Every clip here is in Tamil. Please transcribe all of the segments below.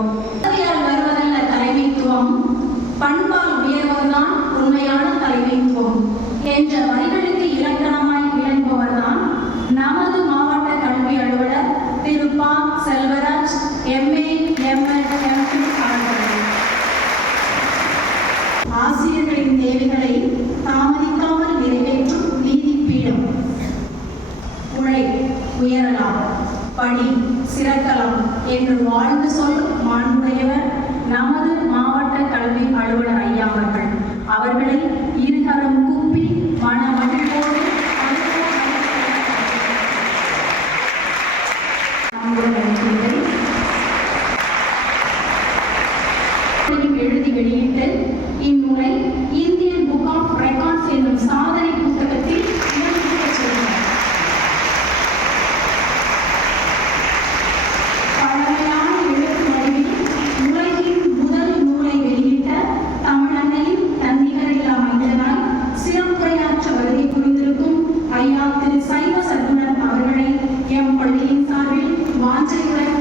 கொள்கிறோம். வருவதல்ல தலைமைத்துவம், பண்பால் உயர்வதுதான் உண்மையான தலைமைத்துவம் என்ற வரிகளுக்கு இலக்கணமாய் விளங்குவதுதான் நமது மாவட்ட கல்வி அலுவலர் திரு பா. செல்வராஜ் MA, ML, MPhil அவர்கள். ஆசிரியர்களின் தேவைகளை தாமதிக்காமல் நிறைவேற்றும் நீதிப்பீடம். உழை உயரலாம், படி சிறக்கலாம் என்று வாழ்ந்து சொல்லும் மாண்புடையவர் நமது மாவட்ட கல்வி அலுவலர் ஐயா அவர்கள். அவர்களை இருகரம் கூப்பி மனமகிழ்வோடு எழுதி வெளியிட்டு இந்நூலை இந்தியன் புக் ஆஃப் ரெக்கார்ட்ஸ் என்னும் சாதனை புத்தகத்தில் இடம்பெறச் செய்தார். பழமையான எழுத்து வடிவில் உலகின் முதல் நூலை வெளியிட்ட தமிழன்னையின் தன்னிகரில்லா மைந்தனாய் சிறப்புரையாற்ற வருகை புரிந்திருக்கும் ஐயா திரு சைவ சத்குணன் அவர்களை எம் பள்ளியின் சார்பில் வாஞ்சையுடன்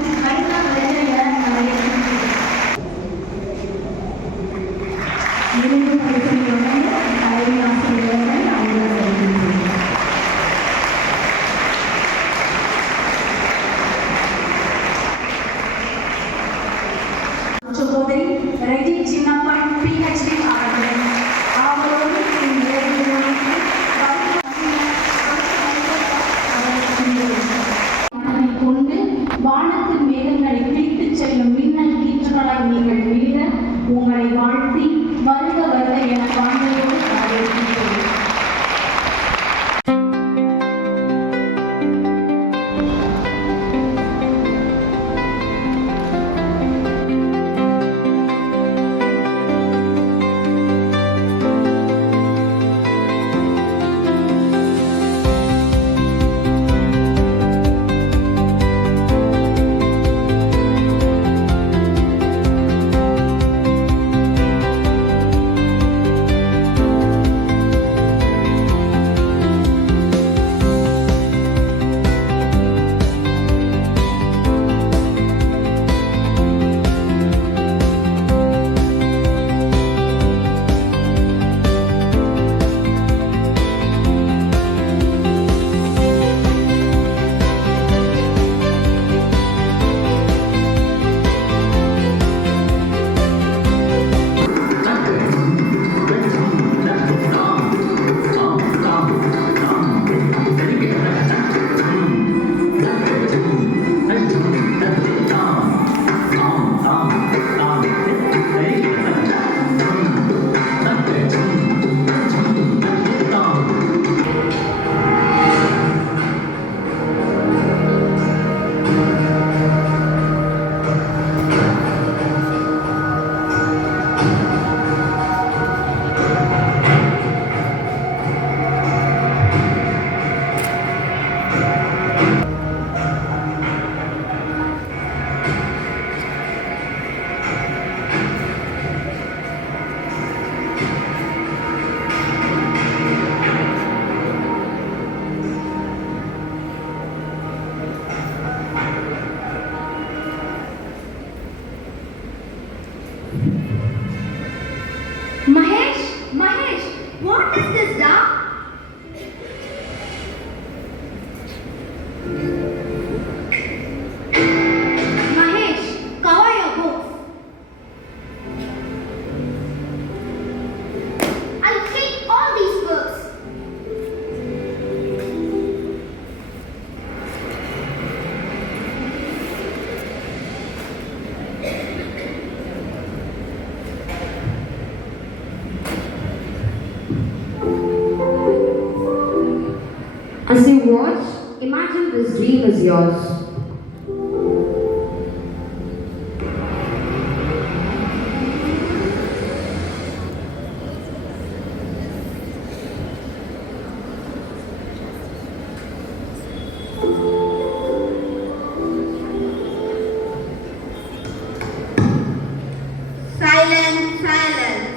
வானத்தின் மேகங்களை பிடித்துச் செல்லும் மின்னல் கீற்றுகளாய் நீங்கள் வீழ உங்களை வாழ்த்தி வருக வருக என வாழ்ந்ததோடு வரவேற்கின்றேன். Mahesh, what is this, da? Mahesh, cover your books. I'll take all these books. As you watch, imagine this dream is yours. Silence, silence.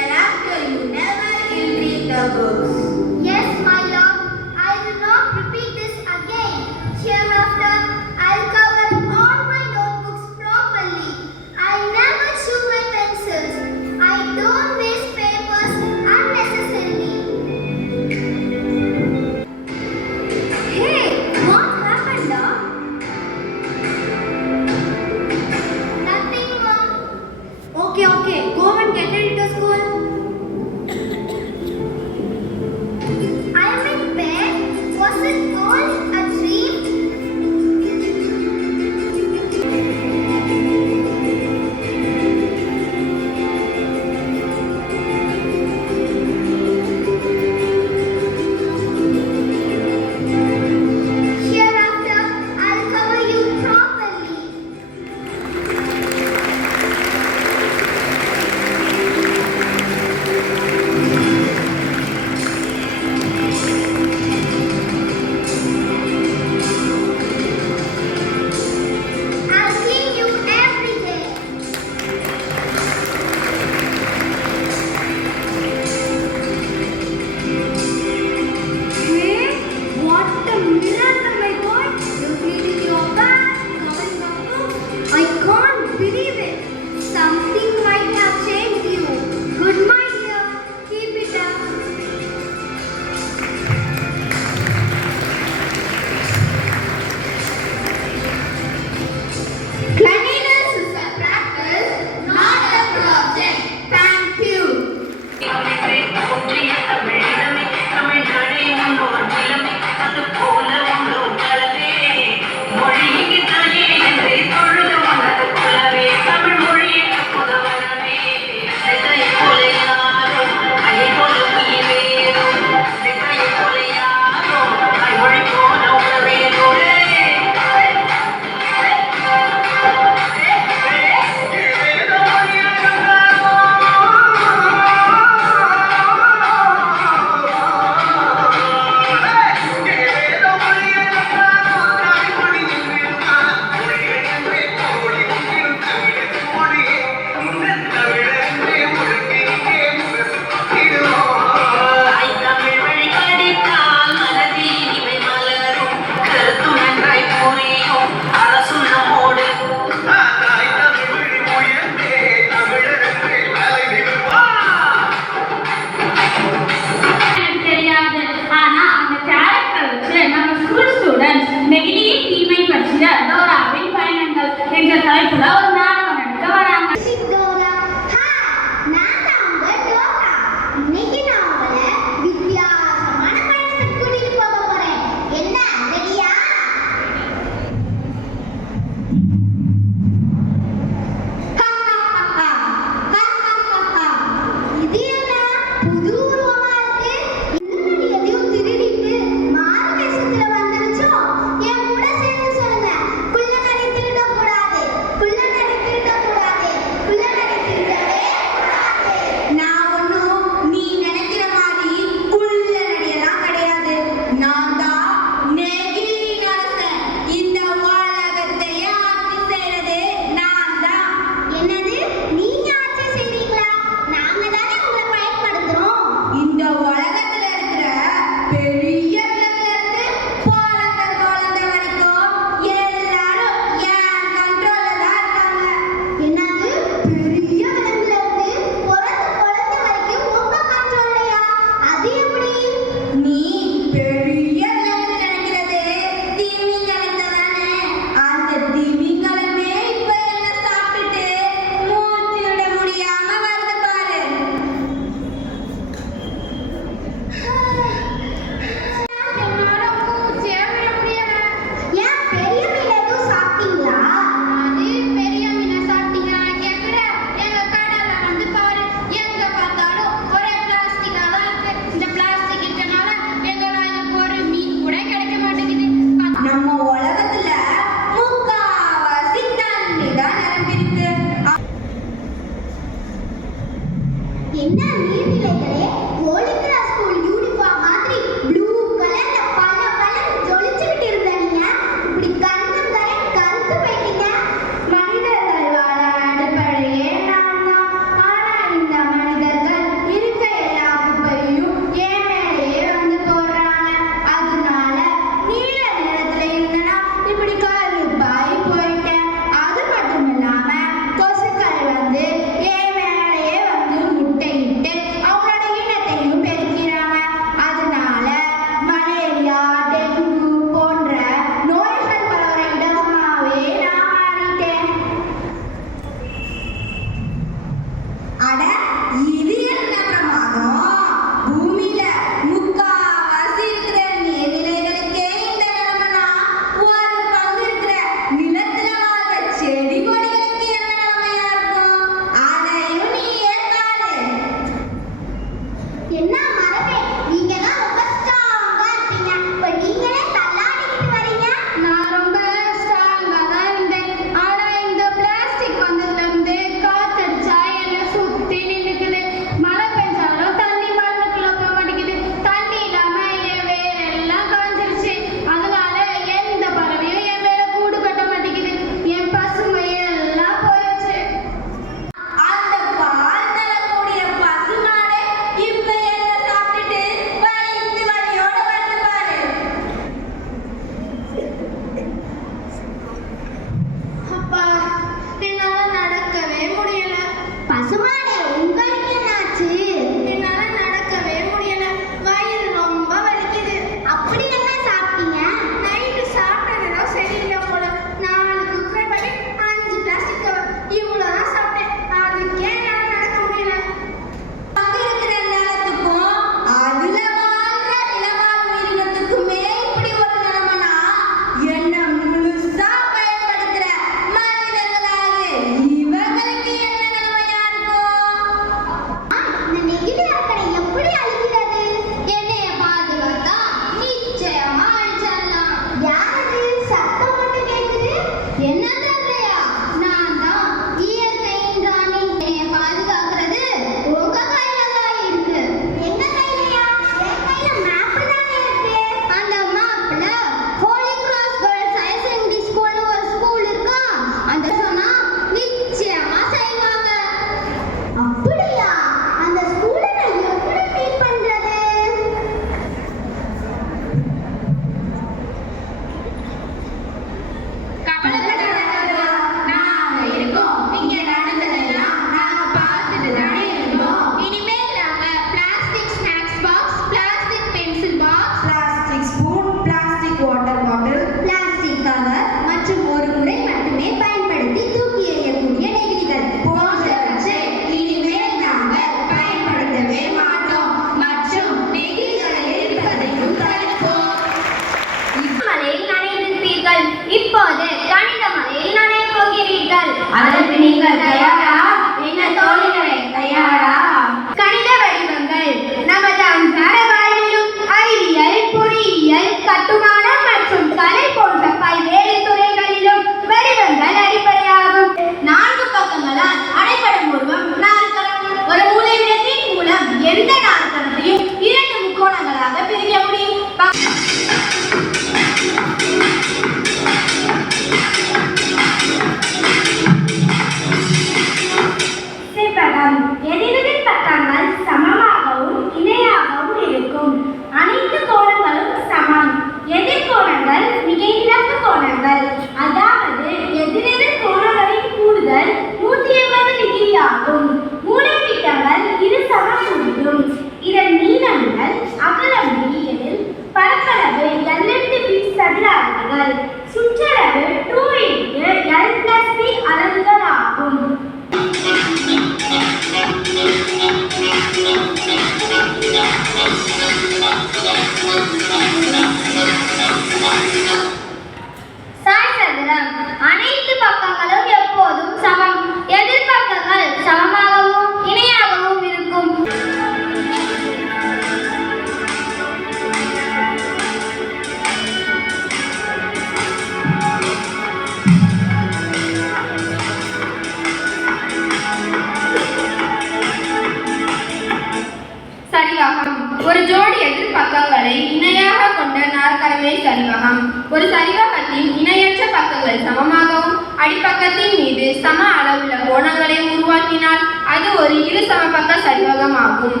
அடிப்பக்கத்தின் மீது சம அளவுள்ள கோணங்களை உருவாக்கினால் அது ஒரு இரு சமபக்க சரிவகமாகும்.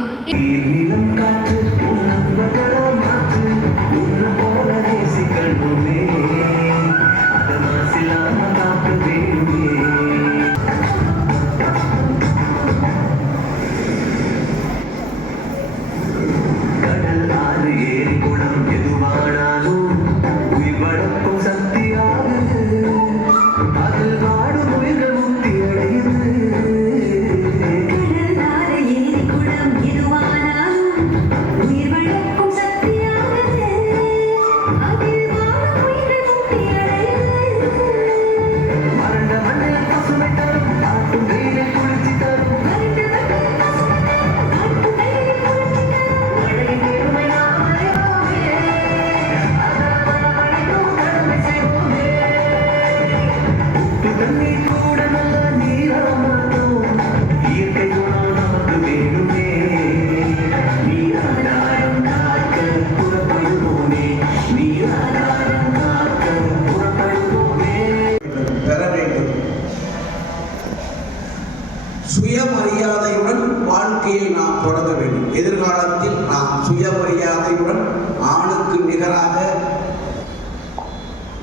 சுயமரியாதையுடன் வாழ்க்கையை நாம் தொடங்க வேண்டும். எதிர்காலத்தில் நாம் சுயமரியாதையுடன் ஆணுக்கு நிகராக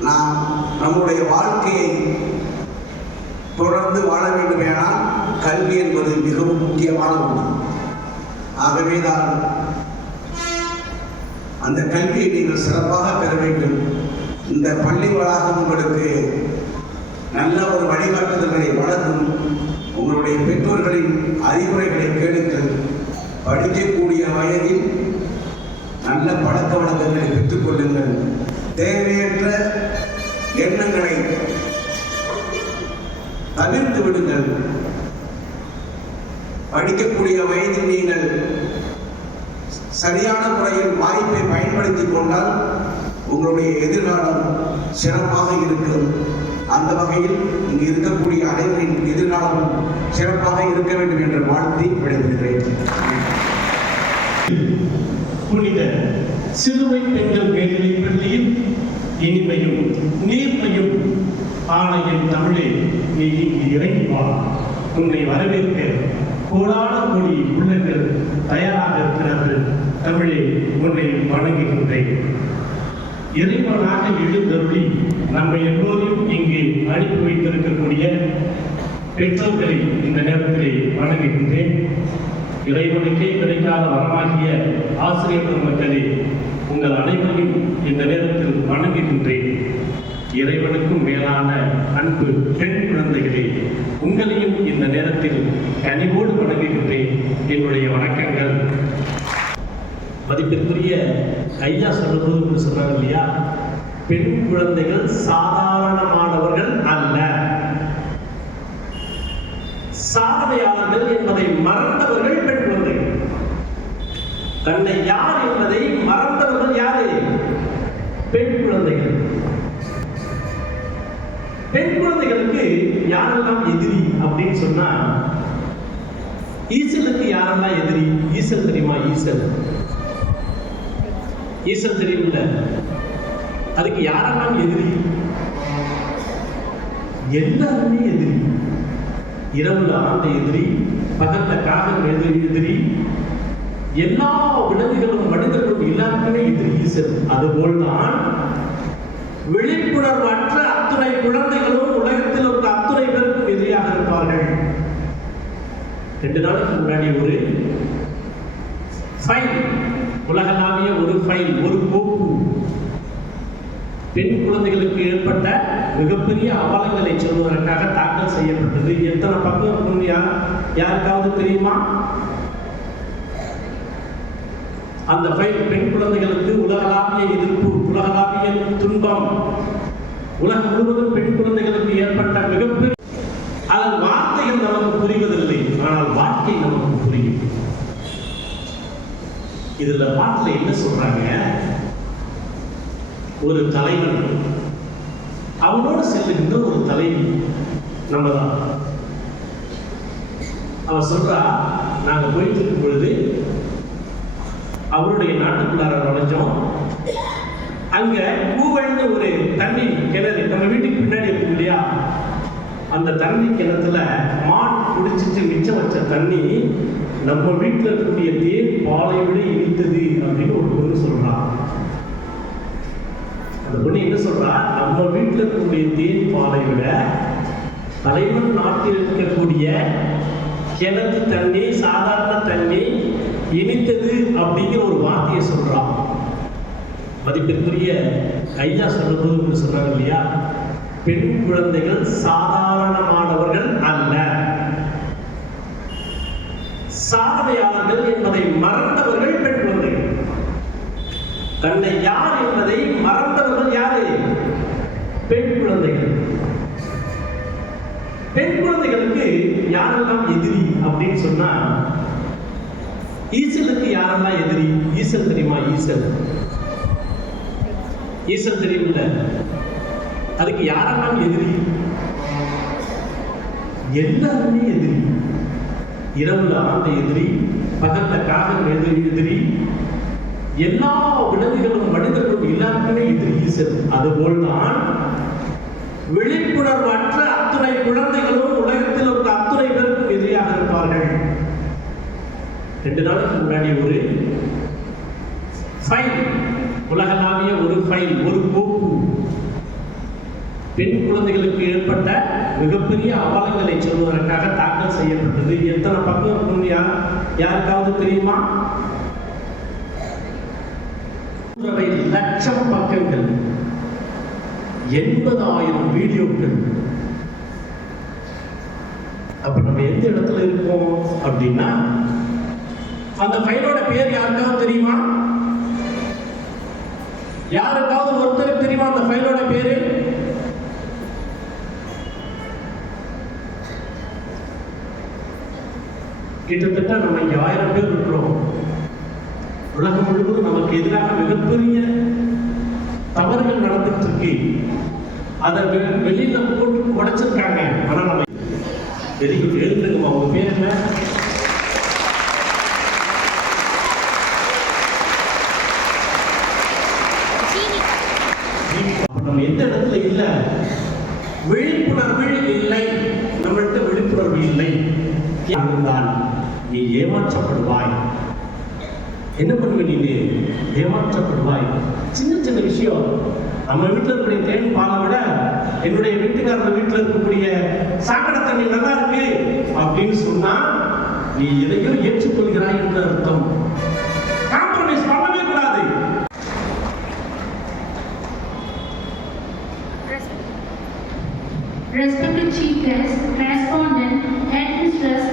நாம் நம்முடைய வாழ்க்கையை தொடர்ந்து வாழ வேண்டுமேனால் கல்வி என்பது மிகவும் முக்கியமான ஒன்று. ஆகவேதான் அந்த கல்வியை நீங்கள் சிறப்பாக பெற வேண்டும். இந்த பள்ளி வளாகம் உங்களுக்கு நல்ல ஒரு வழிகாட்டுதல்களை வழங்கும். உங்களுடைய பெற்றோர்களின் அறிவுரைகளை கேளுங்கள். படிக்கக்கூடிய வயதில் நல்ல பழக்க வழக்கங்களை பெற்றுக் கொள்ளுங்கள். தேவையற்ற எண்ணங்களை தவிர்த்து விடுங்கள். படிக்கக்கூடிய வயதில் நீங்கள் சரியான முறையில் வாய்ப்பை பயன்படுத்திக் கொண்டால் உங்களுடைய எதிர்காலம் சிறப்பாக இருக்கும். அந்த வகையில் இங்கு இருக்கக்கூடிய அனைவரின் எதிர்காலமும் சிறப்பாக இருக்க வேண்டும் என்று வாழ்த்தி விடைபெறுகிறேன். புனித சிறுவை பெண்கள் மேல்நிலைப் பள்ளியில் இனிமையும் நேர்மையும் ஆணையின் தமிழே நீ இங்கு இறங்கி வா. உன்னை வரவேற்க கோடான கோடி உள்ளங்கள் தயாராக இருக்கிறார்கள். தமிழே உன்னை வணங்குகின்றேன். இறைவனாக எழுந்தருளி நம்மை எல்லோரையும் இங்கு அனுப்பி வைத்திருக்கக்கூடிய பெற்றோர்களை இந்த நேரத்திலே வணங்குகின்றேன். இறைவனுக்கே கிடைக்காத வரமாகிய ஆசிரியர் பெருமக்களே, உங்கள் அனைவரையும் இந்த நேரத்தில் வணங்குகின்றேன். இறைவனுக்கும் மேலான அன்பு பெண் குழந்தைகளே, உங்களையும் இந்த நேரத்தில் கனிவோடு வணங்குகின்றேன். என்னுடைய வணக்கங்கள். மதிப்பிற்குரிய ஐயா சொல்லும்போது சொன்னாங்க இல்லையா, பெண் குழந்தைகள் சாதாரணமானவர்கள் அல்ல, சாதனையாளர்கள் என்பதை மறந்தவர்கள் பெண் குழந்தைகள். தன்னை யார் என்பதை மறந்தவர்கள் யாரு? பெண் குழந்தைகள். பெண் குழந்தைகளுக்கு யாரெல்லாம் எதிரி அப்படின்னு சொன்னா, ஈசலுக்கு யாரெல்லாம் எதிரி? ஈசல் தெரியுமா? ஈசல் தெரியுமில்ல? அதுக்கு யாரெல்லாம் எதிரி? எல்லாருமே எதிரி. இரவுல ஆந்தை எதிரி, பகல்ல காகல் எதிரி, எல்லா விலங்குகளும் மனிதர்களும் எல்லாருக்குமே எதிரி ஈசல். அதுபோல்தான் விழிப்புணர்வற்ற அத்துணை குழந்தைகளும் உலகத்தில் ஒரு அத்துணை பேருக்கும் எதிரியாக இருப்பார்கள். 2 நாளுக்கு முன்னாடி ஒரு ஃபைல், உலகளாவிய ஒரு ஃபைல், ஒரு கோப்பு, பெண் குழந்தைகளுக்கு ஏற்பட்ட மிகப்பெரிய அவலங்களை சொல்வதற்காக தாக்கல் செய்யப்பட்டது. எத்தனை பக்கம் இருக்குன்னு யாருக்காவது தெரியுமா? அந்த ஃபைல் பெண் குழந்தைகளுக்கு உலகளாவிய எதிர்ப்பு, உலகளாவிய துன்பம், உலகம் முழுவதும் பெண் குழந்தைகளுக்கு ஏற்பட்ட மிகப்பெரிய, அதன் வார்த்தைகள் நமக்கு புரிவதில்லை, ஆனால் வாழ்க்கை நமக்கு புரியும். இதுல பாட்டுல என்ன சொல்றாங்க? ஒரு தலைவன், அவனோடு செல்லுகின்ற ஒரு தலைவி, நம்ம தான். அவன் சொல்றா, நாங்க போயிட்டு இருக்கும் பொழுது அவருடைய நாட்டுக்குள்ளார நுழைஞ்சோம். அங்க கூவழ்ந்து ஒரு தண்ணி கிணறு, நம்ம வீட்டுக்கு பின்னாடி இருக்கும் இல்லையா, அந்த தண்ணி கிணத்துல மான் குடிச்சிட்டு மிச்சம் வச்ச தண்ணி நம்ம வீட்டில் இருக்கக்கூடிய தேன் பாலை விட இனித்தது அப்படின்னு ஒரு பொண்ணு சொல்றான். அந்த பொண்ணு என்ன சொல்றா, நம்ம வீட்டில் இருக்கக்கூடிய தேன் பாலை விட தலைவன் நாட்டில் இருக்கக்கூடிய கிணத்து தண்ணி, சாதாரண தண்ணி இனித்தது அப்படிங்கிற ஒரு வார்த்தையை சொல்றான். மதிப்பிற்குரிய ஐயா சொல்லும்போது சொன்னாங்க இல்லையா, பெண் குழந்தைகள் சாதாரணமானவர்கள் அல்ல, சாதனையாளர்கள் என்பதை மறந்தவர்கள் பெண் குழந்தைகள். தன்னை யார் என்பதை மறந்தவர்கள் யாரு? பெண் குழந்தைகள். பெண் குழந்தைகளுக்கு யாரெல்லாம் எதிரி அப்படின்னு சொன்னா, ஈசலுக்கு யாரெல்லாம் எதிரி? ஈசல் தெரியுமா? ஈசல் தெரியுமில்ல? அதுக்கு யாரெல்லாம் எதிரி? எல்லாருமே எதிரி. இரவுல ஆந்தை எதிரி, பகல்ல காகம் எதிரி, எல்லா விலங்குகளும் மனிதர்களும் எல்லாருக்குமே எதிரி ஈசல். அதுபோல்தான் விழிப்புணர்வற்ற அத்துணை குழந்தைகளும் உலகத்தில் உள்ள அத்துணை பேருக்கும் எதிரியாக இருப்பார்கள். 2 நாளுக்கு முன்னாடி ஒரு ஃபைல், உலகளாவிய ஒரு ஃபைல், ஒரு கோப்பு, பெண் குழந்தைகளுக்கு ஏற்பட்ட மிகப்பெரிய அவலங்களை சொல்வதற்காக தாக்கல் செய்யப்பட்டது. எத்தனை பக்கம் இருக்குன்னு யாருக்காவது தெரியுமா? 1.5 லட்சம் பக்கங்கள், 80,000 வீடியோக்கள். அப்ப நம்ம எந்த இடத்துல இருக்கோம் அப்படின்னா, அந்த ஃபைலோட பேர் யாருக்காவது தெரியுமா? யாருக்காவது ஒருத்தருக்கு தெரியுமா அந்த ஃபைலோட பேரு? கிட்டத்தட்ட நம்ம 1000 பேர் இருக்கிறோம். உலகம் முழுவதும் நமக்கு எதிராக மிகப்பெரிய தவறுகள் நடந்துட்டு இருக்கு. அதை வெளியில போட்டு உடைச்சிருக்காங்க. ஆனா நம்ம வெளியே எழுந்துருங்கம்மா, உங்க பேர் என்ன? நம்ம எந்த இடத்துல இல்ல? விழிப்புணர்வு இல்லை. நம்மள்கிட்ட விழிப்புணர்வு இல்லை இருந்தால் நீ ஏமாற்றப்படுவாய். என்ன பண்ணுவ? நீ ஏமாற்றப்படுவாய். சின்ன சின்ன விஷயம். நம்ம வீட்டில் இருக்கக்கூடிய தேன் பாலை விட என்னுடைய வீட்டுக்காரர் வீட்டில் இருக்கக்கூடிய சாக்கடை தண்ணி நல்லா இருக்கு அப்படின்னு சொன்னா நீ எதையோ ஏற்றுக்கொள்கிறாய் என்று அர்த்தம். காம்ப்ரமைஸ் பண்ணவே கூடாது. Respected Chief Guest, Correspondent, Head Mistress,